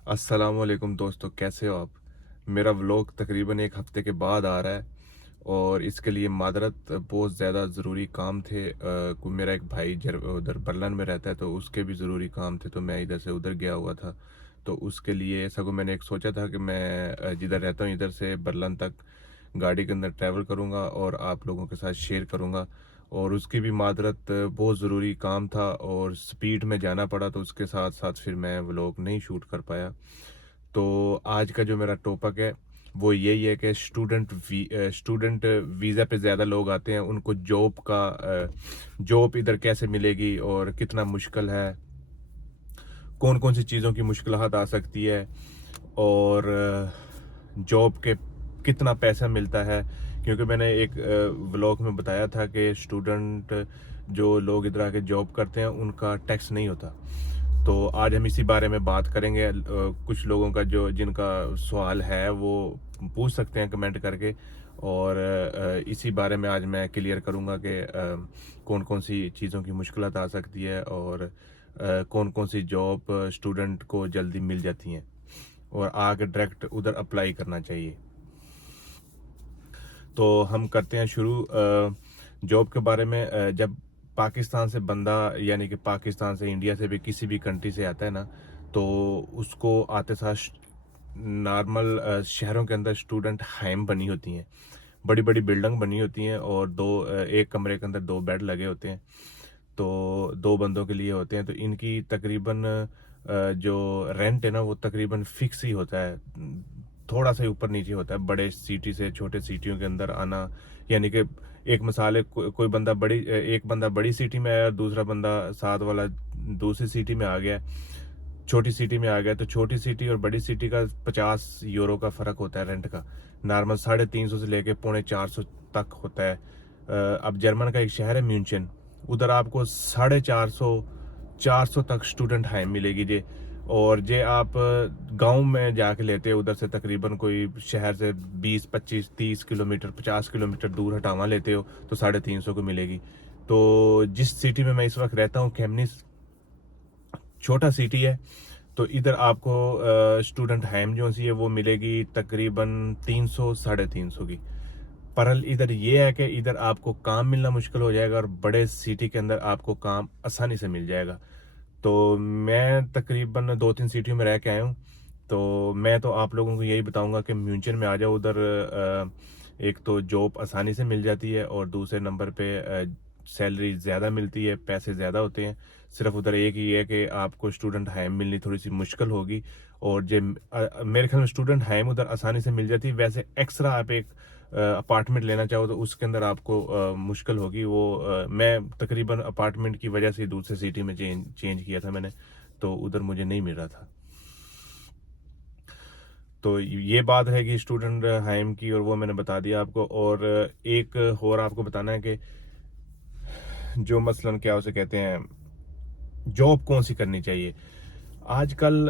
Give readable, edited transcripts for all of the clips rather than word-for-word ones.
अस्सलामुअलैकुम दोस्तों, कैसे हो आप। मेरा व्लॉग तकरीबन एक हफ़्ते के बाद आ रहा है और इसके लिए मादरत। बहुत ज़्यादा ज़रूरी काम थे। मेरा एक भाई उधर बर्लन में रहता है, तो उसके भी ज़रूरी काम थे, तो मैं इधर से उधर गया हुआ था। तो उसके लिए सगों मैंने एक सोचा था कि मैं जिधर रहता हूँ इधर से बर्लन तक गाड़ी के अंदर ट्रैवल करूँगा और आप लोगों के साथ शेयर करूँगा। और उसकी भी मादरत, बहुत ज़रूरी काम था और स्पीड में जाना पड़ा, तो उसके साथ साथ फिर मैं व्लॉग नहीं शूट कर पाया। तो आज का जो मेरा टॉपिक है वो यही है कि स्टूडेंट वीज़ा पे ज़्यादा लोग आते हैं, उनको जॉब इधर कैसे मिलेगी और कितना मुश्किल है, कौन कौन सी चीज़ों की मुश्किलात आ सकती है, और जॉब के कितना पैसा मिलता है। क्योंकि मैंने एक व्लॉग में बताया था कि स्टूडेंट जो लोग इधर आके जॉब करते हैं उनका टैक्स नहीं होता। तो आज हम इसी बारे में बात करेंगे। कुछ लोगों का जो जिनका सवाल है वो पूछ सकते हैं कमेंट करके, और इसी बारे में आज मैं क्लियर करूंगा कि कौन कौन सी चीज़ों की मुश्किलात आ सकती है और कौन कौन सी जॉब स्टूडेंट को जल्दी मिल जाती हैं और आगे डायरेक्ट उधर अप्लाई करना चाहिए। तो हम करते हैं शुरू जॉब के बारे में। जब पाकिस्तान से बंदा, यानी कि पाकिस्तान से, इंडिया से भी, किसी भी कंट्री से आता है ना, तो उसको आते साथ नॉर्मल शहरों के अंदर स्टूडेंट हाइम बनी होती हैं, बड़ी बड़ी बिल्डिंग बनी होती हैं, और एक कमरे के अंदर दो बेड लगे होते हैं, तो दो बंदों के लिए होते हैं। तो इनकी तकरीबन जो रेंट है ना वो तकरीबन फिक्स ही होता है, थोड़ा सा ऊपर नीचे होता है बड़े सिटी से छोटे सिटियों के अंदर आना। यानी कि एक मिसाल है, कोई बंदा एक बंदा बड़ी सिटी में आया और दूसरा बंदा साथ वाला दूसरी सिटी में आ गया, छोटी सिटी में आ गया, तो छोटी सिटी और बड़ी सिटी का 50 यूरो का फ़र्क होता है रेंट का। नॉर्मल 350 से लेके 450 तक होता है। अब जर्मन का एक शहर है म्यूनचन, उधर आपको 450 तक स्टूडेंट हाई मिलेगी जे। और जे आप गांव में जाके लेते हो उधर से, तकरीबन कोई शहर से 20 25 30 किलोमीटर 50 किलोमीटर दूर हटावा लेते हो, तो 350 को मिलेगी। तो जिस सिटी में मैं इस वक्त रहता हूँ, खेमनिस, छोटा सिटी है, तो इधर आपको स्टूडेंट हाइम जो सी है वो मिलेगी तकरीबन 300 350 की। पर इधर ये है कि इधर आपको काम मिलना मुश्किल हो जाएगा और बड़े सिटी के अंदर आपको काम आसानी से मिल जाएगा। तो मैं तकरीबन 2 3 सिटियों में रह के आया हूँ, तो मैं तो आप लोगों को यही बताऊंगा कि म्यूनचन में आ जाओ। उधर एक तो जॉब आसानी से मिल जाती है और दूसरे नंबर पे सैलरी ज़्यादा मिलती है, पैसे ज़्यादा होते हैं। सिर्फ उधर एक ही है कि आपको स्टूडेंट हाइम मिलनी थोड़ी सी मुश्किल होगी, और जो मेरे ख्याल में स्टूडेंट हाइम उधर आसानी से मिल जाती है। वैसे एक्स्ट्रा आप एक अपार्टमेंट लेना चाहो तो उसके अंदर आपको मुश्किल होगी। वो मैं तकरीबन अपार्टमेंट की वजह से दूसरे सिटी में चेंज किया था मैंने, तो उधर मुझे नहीं मिल रहा था। तो ये बात है कि स्टूडेंट हाइम की, और वो मैंने बता दिया आपको। और एक और आपको बताना है कि जो मसलन क्या उसे कहते हैं, जॉब कौन सी करनी चाहिए। आजकल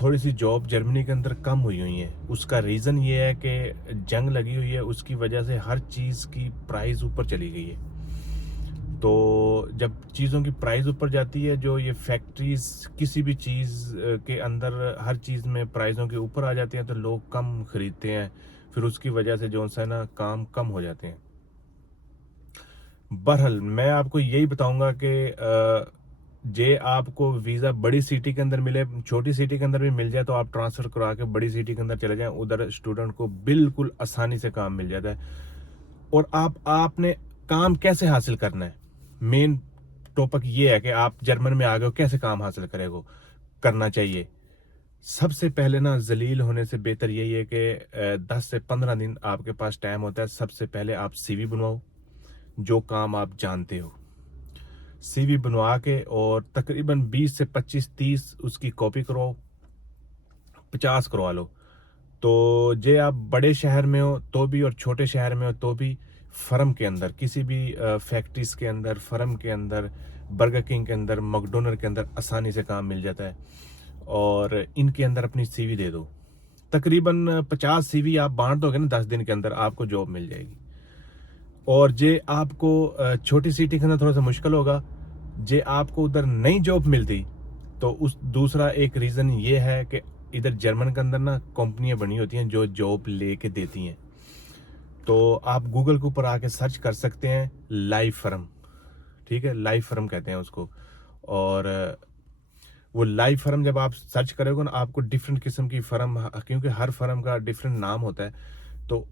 थोड़ी सी जॉब जर्मनी के अंदर कम हुई है। उसका रीज़न ये है कि जंग लगी हुई है, उसकी वजह से हर चीज़ की प्राइस ऊपर चली गई है। तो जब चीज़ों की प्राइस ऊपर जाती है, जो ये फैक्ट्रीज किसी भी चीज़ के अंदर हर चीज़ में प्राइसों के ऊपर आ जाती हैं, तो लोग कम खरीदते हैं, फिर उसकी वजह से जो है ना काम कम हो जाते हैं। बहरहाल मैं आपको यही बताऊंगा कि जे आपको वीज़ा बड़ी सिटी के अंदर मिले, छोटी सिटी के अंदर भी मिल जाए, तो आप ट्रांसफ़र करा के बड़ी सिटी के अंदर चले जाएं। उधर स्टूडेंट को बिल्कुल आसानी से काम मिल जाता है। और आपने काम कैसे हासिल करना है, मेन टॉपिक ये है कि आप जर्मन में आ गए हो, कैसे काम हासिल करेगो करना चाहिए। सबसे पहले ना, जलील होने से बेहतर यही है कि 10 से 15 दिन आपके पास टाइम होता है। सबसे पहले आप सीवी बनवाओ, जो काम आप जानते हो, सीवी बनवा के, और तकरीबन 20 से 25 30 उसकी कॉपी करवाओ, 50 करवा लो। तो जे आप बड़े शहर में हो तो भी और छोटे शहर में हो तो भी, फर्म के अंदर, किसी भी फैक्ट्रीज के अंदर, फर्म के अंदर, बर्गर किंग के अंदर, मैकडोनल्ड के अंदर आसानी से काम मिल जाता है। और इनके अंदर अपनी सीवी दे दो, तकरीबन 50 सीवी आप बांट दोगे ना, 10 दिन के अंदर आपको जॉब मिल जाएगी। और जे आपको छोटी सिटी के अंदर थोड़ा सा मुश्किल होगा, जे आपको उधर नई जॉब मिलती, तो उस दूसरा एक रीज़न ये है कि इधर जर्मन के अंदर ना कंपनियां बनी होती हैं जो जॉब लेके देती हैं। तो आप गूगल के ऊपर आके सर्च कर सकते हैं लाइव फर्म, ठीक है, लाइव फर्म कहते हैं उसको। और वो लाइव फर्म जब आप सर्च करोगे ना, आपको डिफरेंट किस्म की फर्म, क्योंकि हर फर्म का डिफरेंट नाम होता है, तो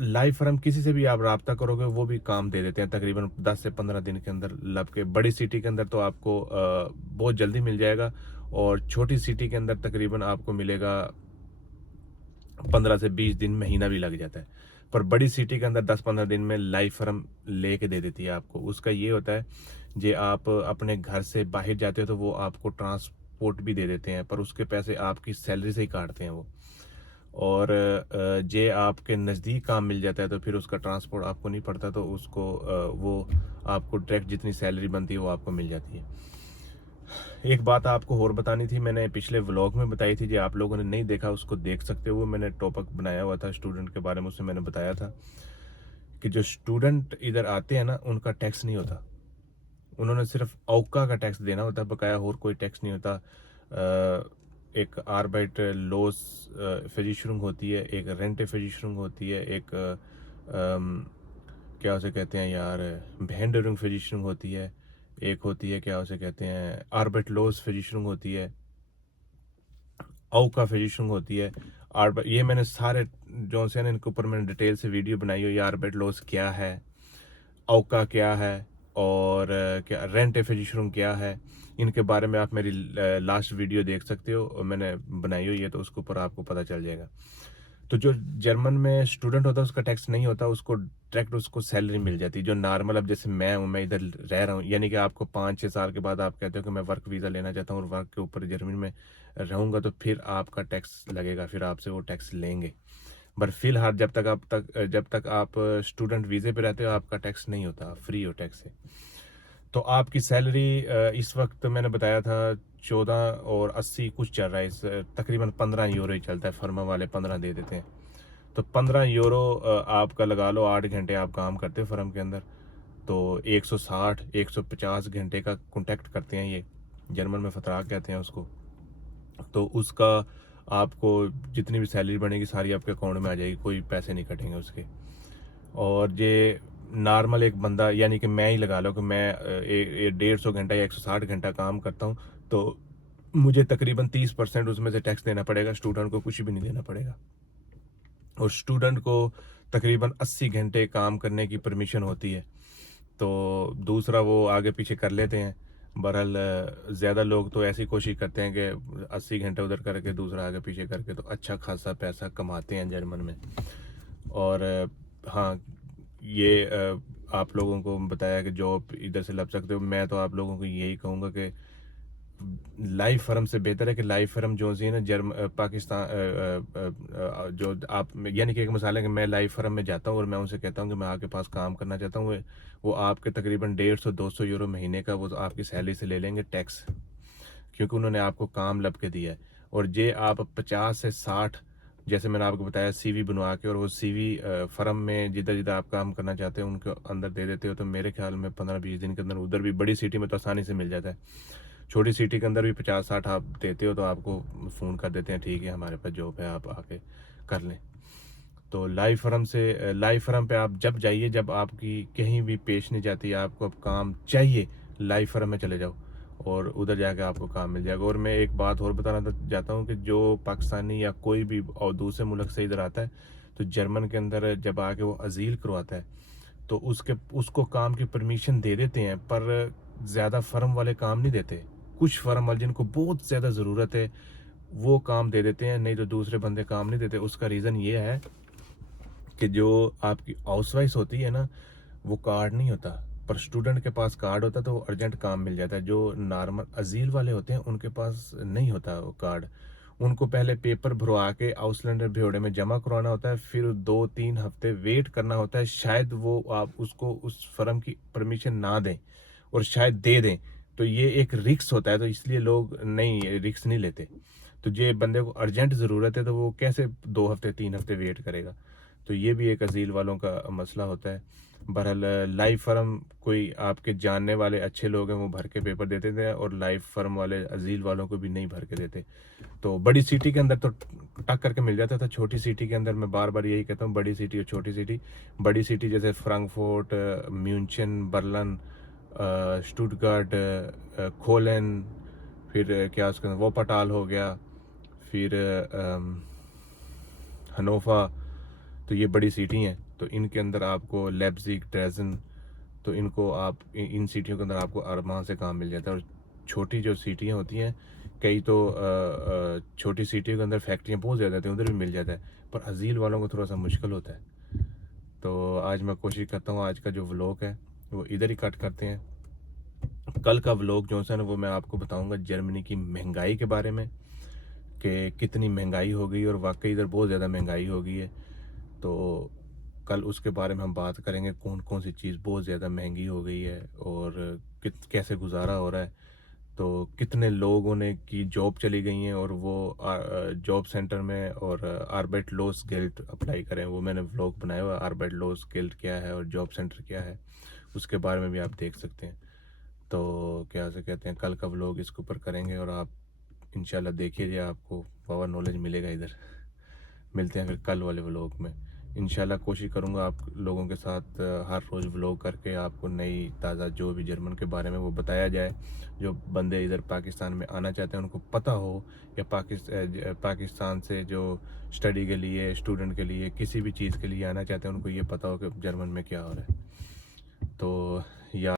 लाइव फर्म किसी से भी आप रब्ता करोगे वो भी काम दे देते हैं तकरीबन 10 से 15 दिन के अंदर लब के। बड़ी सिटी के अंदर तो आपको बहुत जल्दी मिल जाएगा, और छोटी सिटी के अंदर तकरीबन आपको मिलेगा 15 से 20 दिन, महीना भी लग जाता है। पर बड़ी सिटी के अंदर 10-15 दिन में लाइव फर्म लेके दे देती है आपको। उसका ये होता है, जे आप अपने घर से बाहर जाते हो तो वो आपको ट्रांसपोर्ट भी दे देते हैं, पर उसके पैसे आपकी सैलरी से ही काटते हैं वो। और जे आपके नज़दीक काम मिल जाता है तो फिर उसका ट्रांसपोर्ट आपको नहीं पड़ता, तो उसको वो आपको डायरेक्ट जितनी सैलरी बनती है वो आपको मिल जाती है। एक बात आपको और बतानी थी, मैंने पिछले व्लॉग में बताई थी, जो आप लोगों ने नहीं देखा उसको देख सकते हो। वो मैंने टॉपिक बनाया हुआ था स्टूडेंट के बारे में, उसमें मैंने बताया था कि जो स्टूडेंट इधर आते हैं ना उनका टैक्स नहीं होता, उन्होंने सिर्फ औका का टैक्स देना होता है, बकाया और कोई टैक्स नहीं होता। एक आर्बाइट लॉस versicherung होती है, एक रेंट versicherung होती है, एक क्या उसे कहते हैं यार, behinderung versicherung होती है, एक होती है क्या उसे कहते हैं आर्बाइट लॉस versicherung होती है, औका versicherung होती है। ये मैंने सारे जो से ना इनके ऊपर मैंने डिटेल से वीडियो बनाई हुई है। आर्बाइट लॉस क्या है, औका क्या है, और क्या रेंट versicherung क्या है, इनके बारे में आप मेरी लास्ट वीडियो देख सकते हो, और मैंने बनाई हुई है, तो उसके ऊपर आपको पता चल जाएगा। तो जो जर्मन में स्टूडेंट होता है उसका टैक्स नहीं होता, उसको डायरेक्ट उसको सैलरी मिल जाती है जो नॉर्मल। अब जैसे मैं हूँ, मैं इधर रह रहा हूँ, यानी कि आपको 5-6 साल के बाद आप कहते हो कि मैं वर्क वीज़ा लेना चाहता हूँ और वर्क के ऊपर जर्मनी में रहूँगा, तो फिर आपका टैक्स लगेगा, फिर आपसे वो टैक्स लेंगे। बट फिलहाल जब तक आप स्टूडेंट वीज़े पे रहते हो आपका टैक्स नहीं होता, फ्री हो टैक्स से। तो आपकी सैलरी इस वक्त मैंने बताया था 14 और 80 कुछ चल रहा है, इस तकरीबन 15 यूरो ही चलता है, फर्मा वाले 15 दे देते हैं। तो 15 यूरो आपका लगा लो, 8 घंटे आप काम करते हो फर्म के अंदर, तो 160-150 घंटे का कॉन्टैक्ट करते हैं ये, जर्मन में फतराक कहते हैं उसको। तो उसका आपको जितनी भी सैलरी बनेगी सारी आपके अकाउंट में आ जाएगी, कोई पैसे नहीं कटेंगे उसके। और ये नॉर्मल एक बंदा, यानी कि मैं ही लगा लो कि मैं 150 घंटा या 160 घंटा काम करता हूँ, तो मुझे तकरीबन 30% उसमें से टैक्स देना पड़ेगा, स्टूडेंट को कुछ भी नहीं देना पड़ेगा। और स्टूडेंट को तकरीबन 80 घंटे काम करने की परमिशन होती है, तो दूसरा वो आगे पीछे कर लेते हैं। बहरहाल ज़्यादा लोग तो ऐसी कोशिश करते हैं कि 80 घंटे उधर करके दूसरा आगे पीछे करके तो अच्छा खासा पैसा कमाते हैं जर्मन में। और हाँ, ये आप लोगों को बताया कि जॉब इधर से लग सकते हो। मैं तो आप लोगों को यही कहूँगा कि लाइव फर्म से बेहतर है कि लाइव फर्म जो सी है ना पाकिस्तान जो आप, यानी कि एक मिसाल है कि मैं लाइव फर्म में जाता हूँ और मैं उनसे कहता हूँ कि मैं आपके पास काम करना चाहता हूँ, वो आपके तकरीबन 150-200 यूरो महीने का वो तो आपकी सैलरी से ले लेंगे टैक्स, क्योंकि उन्होंने आपको काम लब के दिया है। और ये आप 50 से 60, जैसे मैंने आपको बताया, सीवी बनवा के, और वो सीवी फर्म में जिधर जिधर आप काम करना चाहते हो उनके अंदर दे देते हो, तो मेरे ख्याल में 15-20 दिन के अंदर उधर भी, बड़ी सिटी में तो आसानी से मिल जाता है, छोटी सिटी के अंदर भी 50-60 आप देते हो तो आपको फ़ोन कर देते हैं, ठीक है हमारे पास जॉब है, आप आके कर लें। तो लाइव फर्म पे आप जब जाइए, जब आपकी कहीं भी पेश नहीं जाती, आपको अब काम चाहिए, लाइव फर्म में चले जाओ और उधर जाके आपको काम मिल जाएगा। और मैं एक बात और बताना चाहता हूँ कि जो पाकिस्तानी या कोई भी और दूसरे मुल्क से इधर आता है, तो जर्मन के अंदर जब आके वो अजील करवाता है तो उसको काम की परमिशन दे देते हैं, पर ज़्यादा फर्म वाले काम नहीं देते। कुछ फर्म वाले जिनको बहुत ज़्यादा ज़रूरत है वो काम दे देते हैं, नहीं तो दूसरे बंदे काम नहीं देते। उसका रीज़न ये है कि जो आपकी हाउसवाइफ होती है ना, वो कार्ड नहीं होता, पर स्टूडेंट के पास कार्ड होता है तो वो अर्जेंट काम मिल जाता है। जो नॉर्मल अजील वाले होते हैं उनके पास नहीं होता वो कार्ड, उनको पहले पेपर भरवा के आउसलैंडर भ्योड़े में जमा करवाना होता है, फिर 2-3 हफ्ते वेट करना होता है, शायद वो आप उसको उस फर्म की परमिशन ना दें और शायद दे दें। तो ये एक रिक्स होता है, तो इसलिए लोग नहीं, रिक्स नहीं लेते। तो ये बंदे को अर्जेंट ज़रूरत है तो वो कैसे 2 हफ्ते 3 हफ्ते वेट करेगा। तो ये भी एक अजील वालों का मसला होता है। बहरहाल लाइव फर्म कोई आपके जानने वाले अच्छे लोग हैं वो भर के पेपर देते थे, और लाइव फर्म वाले अजील वालों को भी नहीं भर के देते। तो बड़ी सिटी के अंदर तो टक करके मिल जाता था, छोटी सिटी के अंदर मैं बार बार यही कहता हूँ, बड़ी सिटी और छोटी सिटी। बड़ी सिटी जैसे फ्रैंकफर्ट, म्यूनचन, बर्लिन, स्टुटगार्ट, कोलन, फिर क्या उसका वोपाटाल हो गया, फिर हनोफा, तो ये बड़ी सिटी हैं। तो इनके अंदर आपको लेप्जिग, ड्रेजन, तो इनको आप इन सिटियों के अंदर आपको आराम से काम मिल जाता है। और छोटी जो सिटियाँ होती हैं, कई तो छोटी सिटियों के अंदर फैक्ट्रियाँ बहुत ज़्यादा होती हैं, उधर भी मिल जाता है, पर अजील वालों को थोड़ा सा मुश्किल होता है। तो आज मैं कोशिश करता हूँ आज का जो व्लॉग है वो इधर ही कट करते हैं। कल का व्लॉग जो है ना वो मैं आपको बताऊँगा जर्मनी की महंगाई के बारे में, कि कितनी महंगाई हो गई, और वाकई इधर बहुत ज़्यादा महंगाई हो गई है। तो कल उसके बारे में हम बात करेंगे, कौन कौन सी चीज़ बहुत ज़्यादा महंगी हो गई है और कैसे गुजारा हो रहा है। तो कितने लोगों ने की जॉब चली गई हैं और वो जॉब सेंटर में और आर्बेट लॉस गिल्ट अप्लाई करें, वो मैंने व्लॉग बनाया हुआ है। आर्बेट लॉस गिल्ट क्या है और जॉब सेंटर क्या है, उसके बारे में भी आप देख सकते हैं। तो क्या से कहते हैं, कल का व्लॉग इसके ऊपर करेंगे और आप इंशाल्लाह देखिए, आपको पावर नॉलेज मिलेगा इधर। मिलते हैं फिर कल वाले व्लॉग में। इंशाल्लाह कोशिश करूँगा आप लोगों के साथ हर रोज़ व्लॉग करके आपको नई ताज़ा जो भी जर्मन के बारे में वो बताया जाए। जो बंदे इधर पाकिस्तान में आना चाहते हैं उनको पता हो, या पाकिस्तान से जो स्टडी के लिए, स्टूडेंट के लिए, किसी भी चीज़ के लिए आना चाहते हैं उनको ये पता हो कि जर्मन में क्या हो रहा है। तो या